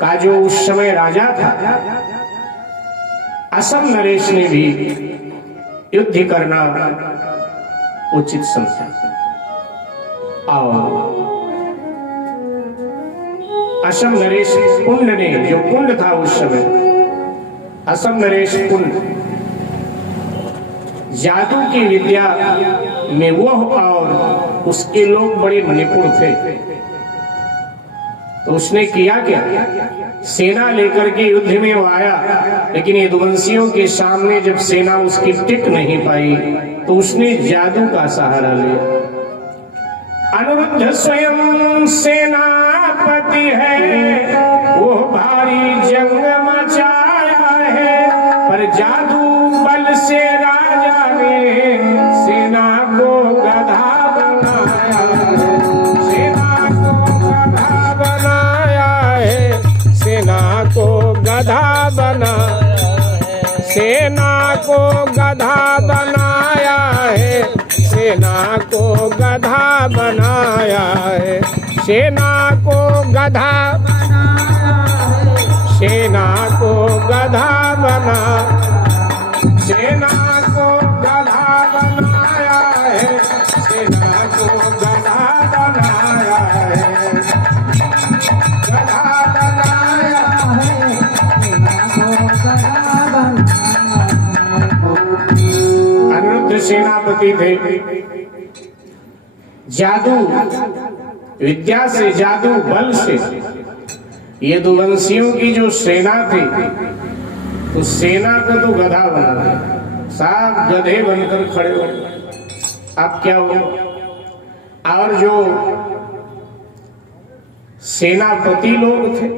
का जो उस समय राजा था, असम नरेश ने भी युद्ध करना उचित समझा। और असम नरेश कुंड ने, जो कुंड था उस समय, असम नरेश कुंड जादू की विद्या में वह और उसके लोग बड़े निपुण थे। तो उसने किया क्या, सेना लेकर के युद्ध में वो आया, लेकिन यदुवंशियों के सामने जब सेना उसकी टिक नहीं पाई तो उसने जादू का सहारा लिया। अनिरुद्ध स्वयं सेनापति है, वो भारी जंग मचाया है, पर जादू बल से राजा ने सेना को गधा बनाया है, सेना को गधा बनाया है, सेना को गधा बनाया है, सेना को गधा बनाया है, सेना को गधा बनाया है, सेना को गधा, सेना को गधा बना, सेना को गधा बनाया है, सेना को गधा बनाया है, गधा बनाया है, सेना को गधा बनाया। अनिरुद्ध सेनापति थे। जादू विद्या से, जादू बल से यदुवंशियों की जो सेना थी, तो सेना को तो गधा बना दिया, सब गधे बनकर खड़े हो। अब क्या हुआ, और जो सेनापति लोग थे,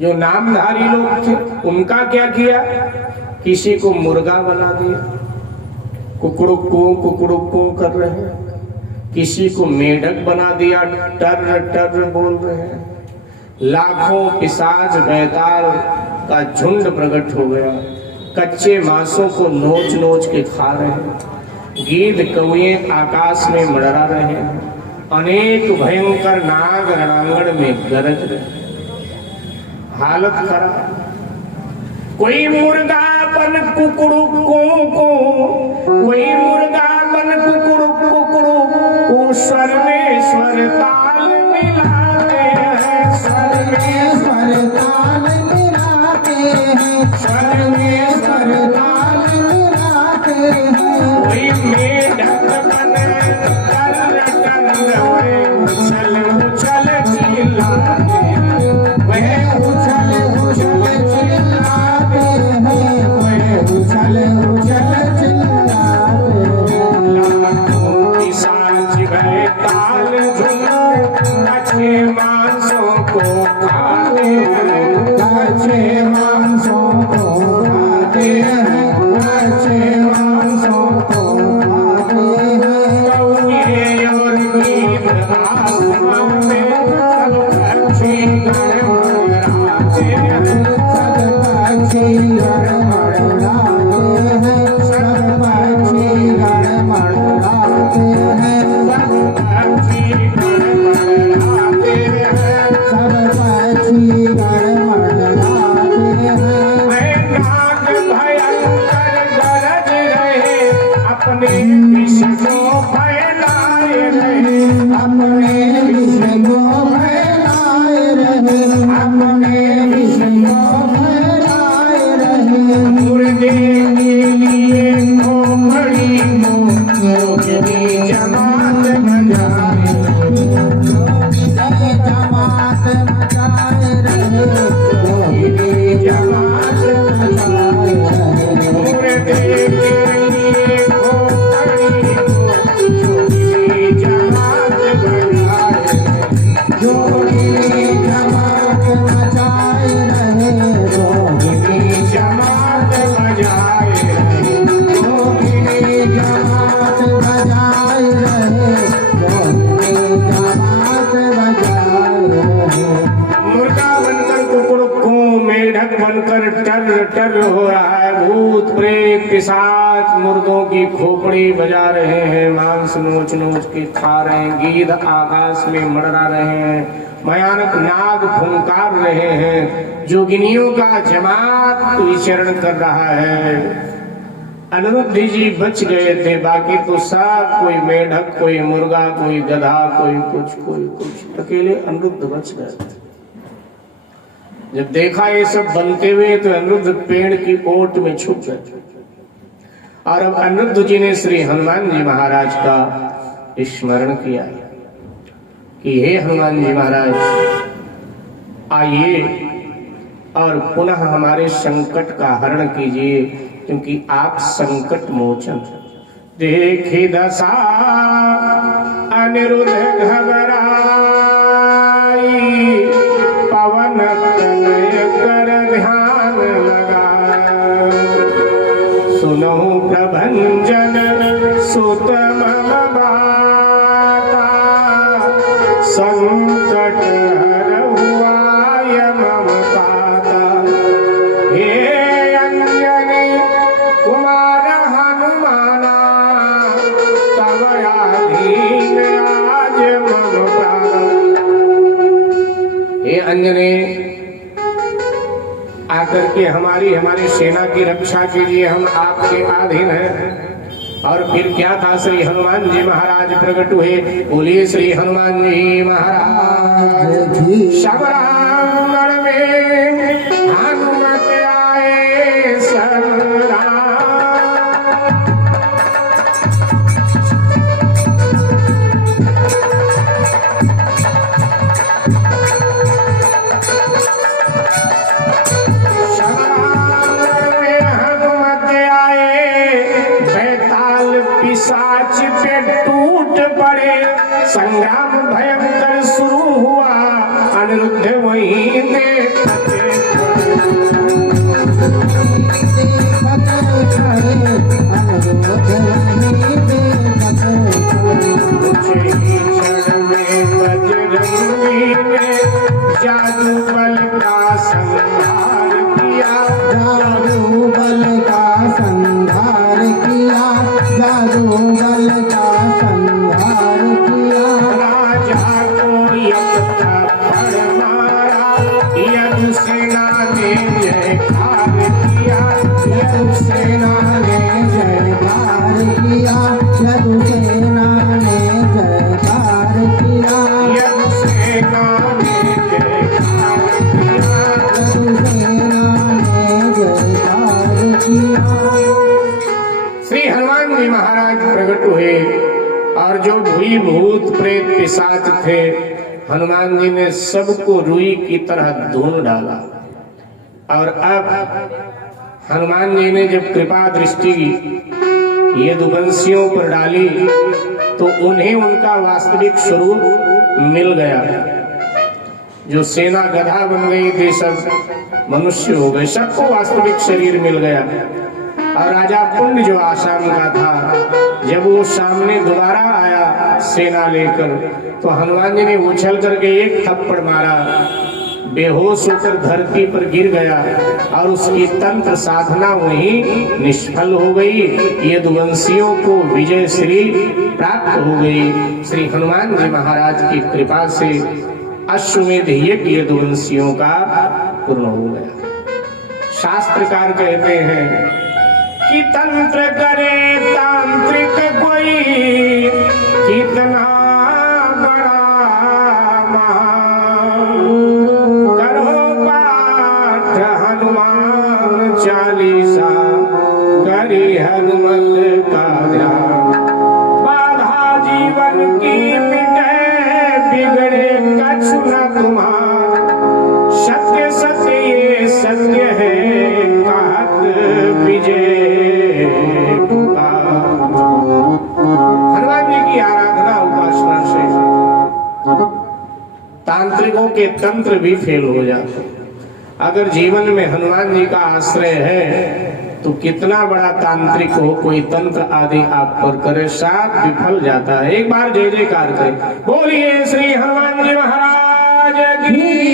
जो नामधारी लोग थे, उनका क्या किया, किसी को मुर्गा बना दिया, कुकड़ुक्कू कर रहे हैं, किसी को मेढक बना दिया, टर टर बोल रहे हैं, लाखों पिशाच बैताल का झुंड प्रकट हो गया, कच्चे मांसों को नोच नोच के खा रहे हैं, गीध कौए आकाश में मंडरा रहे हैं, अनेक भयंकर नाग रणांगण में गरज रहे, हालत खराब। कोई मुर्गा बन कुकड़ुक्कू को, कोई मुर्गा बन कुकड़ुक्कू को, स्वर में स्वर ताल मिलाते हैं, स्वर में स्वर ताल मिलाते हैं, स्वर में स्वर ताल मिलाते हैं। कोई मेढक बन कर उछल उछल चिल्लाते हैं, वह उछल उछल चिल्लाते हैं, वह उछल उछल चिल्लाते हैं। लाखों की सांझ गए ताल झुंड, कच्चे मांसों को खाते हैं, कच्चे मांसों को खाते हैं, कच्चे मांसों को खाते हैं। कौए और गीध आसमान में, सब पक्षी गड़गड़ाते हैं, सब पक्षी गड़गड़ाते हैं, सब पक्षी गड़गड़ाते हैं, सब पक्षी गड़गड़ाते हैं, सब पक्षी गड़गड़ाते हैं। नाग भयंकर गरज रहे, अपने विष को फैलाए रहे, अपने विष को फैलाए रहे, अपने विष को फैलाए रहे। मुर्दे के लिए खोपड़ी को योगिनी जमात बजाए रहे, जमात बजाए रहे, योगिनी जमात बजाए रहे। मुर्दे के लिए खोपड़ी को योगिनी जमात बजाए रहे, योगिनी जमात बजाए रहे, योगिनी जमात बजाए रहे, योगिनी जमात बजाए रहे, योगिनी जमात बजाए रहे। मुर्गा बनकर कुकड़ुक्कू, मेढक बनकर टर टर हो रहा है, भूत प्रेत पिशाच मुर्दों की खोपड़ी बजा रहे हैं, मांस नोच नोच के खा रहे हैं, गीध आकाश में मंडरा रहे हैं, भयानक नाग फुंकार रहे हैं, जोगिनियों का जमात विचरण कर रहा है। अनिरुद्ध जी बच गए थे, बाकी तो सब कोई मेढक, कोई मुर्गा, कोई गधा, कोई कुछ, अकेले अनिरुद्ध बच गए थे। जब देखा ये सब बनते हुए तो अनिरुद्ध पेड़ की ओट में छुप गए। और अब अनिरुद्ध जी ने श्री हनुमान जी महाराज का स्मरण किया कि हे हनुमान जी महाराज, आइए और पुनः हमारे संकट का हरण कीजिए, क्योंकि आप संकट मोचन। देखे दशा अनिरुद्ध घबराई, पवन तनय कर ध्यान लगा। सुनहु प्रभंजन सुत मम बाता, संकट हरहु आय मम पाता। हे अंजनी कुमार हनुमाना, तव आधीन आज मम प्राण। हे अंजनी, आकर के हमारी सेना की रक्षा के लिए हम आपके अधीन हैं। और फिर क्या था, श्री हनुमान जी महाराज प्रकट हुए। बोलिए श्री हनुमान जी महाराज की। शबरामण में हनुमत आए सनराम, पिशाच पे टूट पड़े। संग्राम भयंकर शुरू हुआ, अनिरुद्ध वहीं देखते बजरंगी ने जादू बल का संहार किया, जादू बल का संहार किया, जादू बल का संहार किया। राजा को एक थप्पड़ मारा, यदु सेना ने जयकार किया, यदु सेना ने जयकार किया, यदु सेना ने जयकार किया, यदु सेना ने जयकार किया, यदु सेना ने जयकार किया। श्री हनुमान जी महाराज प्रकट हुए और जो भूई भूत प्रेत पिशाच थे, हनुमान जी ने सबको रुई की तरह धुन डाला। और अब हनुमान जी ने जब कृपा दृष्टि ये दुवंशियों पर डाली तो उन्हें उनका वास्तविक स्वरूप मिल गया। जो सेना गधा बन गई थी सब मनुष्य हो गए, सबको वास्तविक शरीर मिल गया। और राजा पुण्य जो आसाम का था, जब वो सामने दोबारा आया सेना लेकर, तो हनुमान जी ने उछल करके एक थप्पड़ मारा, बेहोश होकर धरती पर गिर गया और उसकी तंत्र साधना वहीं निष्फल हो गई। ये दुवंशियों को विजय श्री प्राप्त हो गई। श्री हनुमान जी महाराज की कृपा से अश्वमेध यज्ञ दुवंशियों का पूर्ण हो गया। शास्त्रकार कहते हैं कि तंत्र करे तांत्रिक कोई, कितना बड़ा महान। करो पाठ हनुमान चालीसा, करी हनुमत का ध्यान। बाधा जीवन की मिटे, बिगड़े कछु न तुम्हार। सत्य सत्य ये सत्य है, कहत विजय। हनुमान जी की आराधना उपासना से तांत्रिकों के तंत्र भी फेल हो जाते। अगर जीवन में हनुमान जी का आश्रय है तो कितना बड़ा तांत्रिक हो, कोई तंत्र आदि आप पर करे, साथ विफल जाता है। एक बार जय जयकार करें, बोलिए श्री हनुमान जी महाराज की।